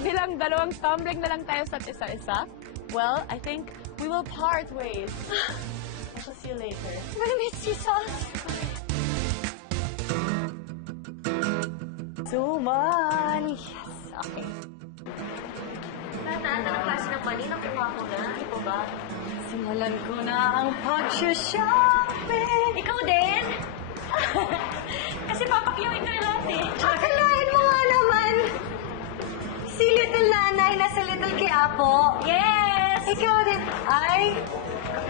bilang dalawang tumbling na lang tayo sa isa-isa, well, I think we will part ways. I'll see you later. I'm gonna miss you, Sauce. Suman! Yes, okay. Tata, anong klase ng mani? Nakuha ko na. Ito ba? Simulan ko na ang pag-shopping! Ikaw din? Kasi papakyawin ka na lahat eh. Akalain mo nga naman! Si Little Nanay nasa Little Quiapo. Yes! Ikaw din. Ay,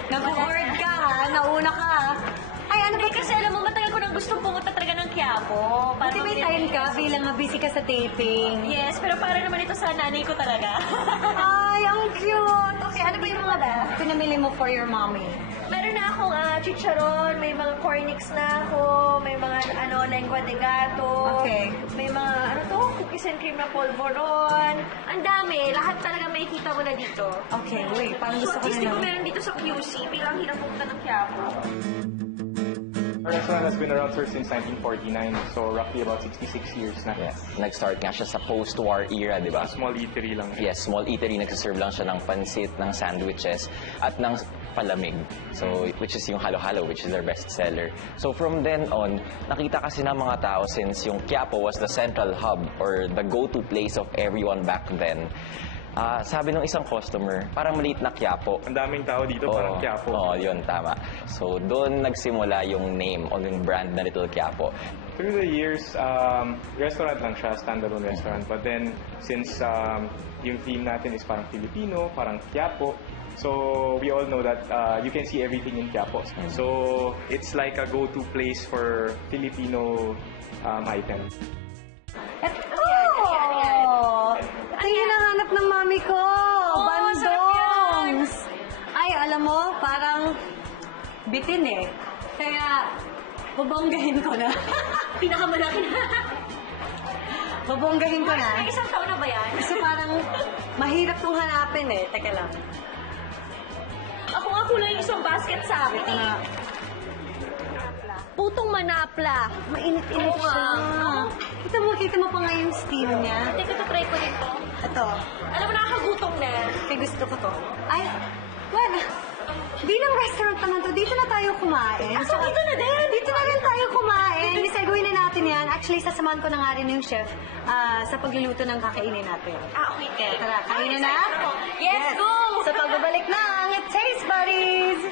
nag-hoard ka ha? Nauna ka ha? Ay, ano ba? Hindi kasi alam mo, matagal ko nang gustong pumunta talaga ng Quiapo. Pati may time ka bilang busy ka sa taping. Yes, pero para naman ito sa nanay ko talaga. Ay, ang cute! Okay, ano ba yung mga pinamili mo for your mommy? Meron na akong chicharon, may mga cornix na ako, may mga lengua de gato. Okay. May mga cookies and cream na polvoron. Ang dami, lahat talaga may kita mo na dito. Okay, wait, parang gusto ko Shorties, na di ko naman. meron dito sa QC, bilang hirap pumunta ng Quiapo. Our restaurant has been around, sir, since 1949, so roughly about 66 years na. Yes. Nag-start nga siya sa post-war era, di ba? Small eatery lang. Yes, small eatery. Nagsiserve lang siya ng pansit, ng sandwiches, at ng palamig. So, which is yung halo-halo, which is their best seller. So, from then on, nakita kasi ng mga tao since yung Quiapo was the central hub or the go-to place of everyone back then. Sabi ng isang customer, parang maliit na Quiapo. Ang daming tao dito, parang Quiapo. Oo, yun, tama. So, doon nagsimula yung name o yung brand na Little Quiapo. Through the years, restaurant lang siya, standalone restaurant. But then, since yung theme natin is parang Filipino, parang Quiapo, so we all know that you can see everything in Quiapo. So, it's like a go-to place for Filipino items. Oh! Ito yung hinahanap ng mami ko! Bandongs! Ay, alam mo, parang bitin eh. Kaya, babonggahin ko na. Pinakamalaki na. Babonggahin ko na. May isang taon na ba yan? Kasi parang mahirap tong hanapin eh. Teka lang. Ako nga kulang yung isang basket sa akin eh. Putong manapla. Mainit-init Oo siya. nga. Kita mo pa nga yung steam niya. Teka, try ko dito. Ito. Alam mo, nakakagutom na. Kaya gusto ko to. Ay, well, bilang restaurant naman to, dito na tayo kumain. So, dito na din. Dito na rin tayo kumain. Isagawin na natin yan. Actually, sasamahan ko na nga rin yung chef sa pagluluto ng kakainin natin. Okay, Ted. Tara, kainin na? Yes, go! Sa pagbabalik ng Taste Buddies!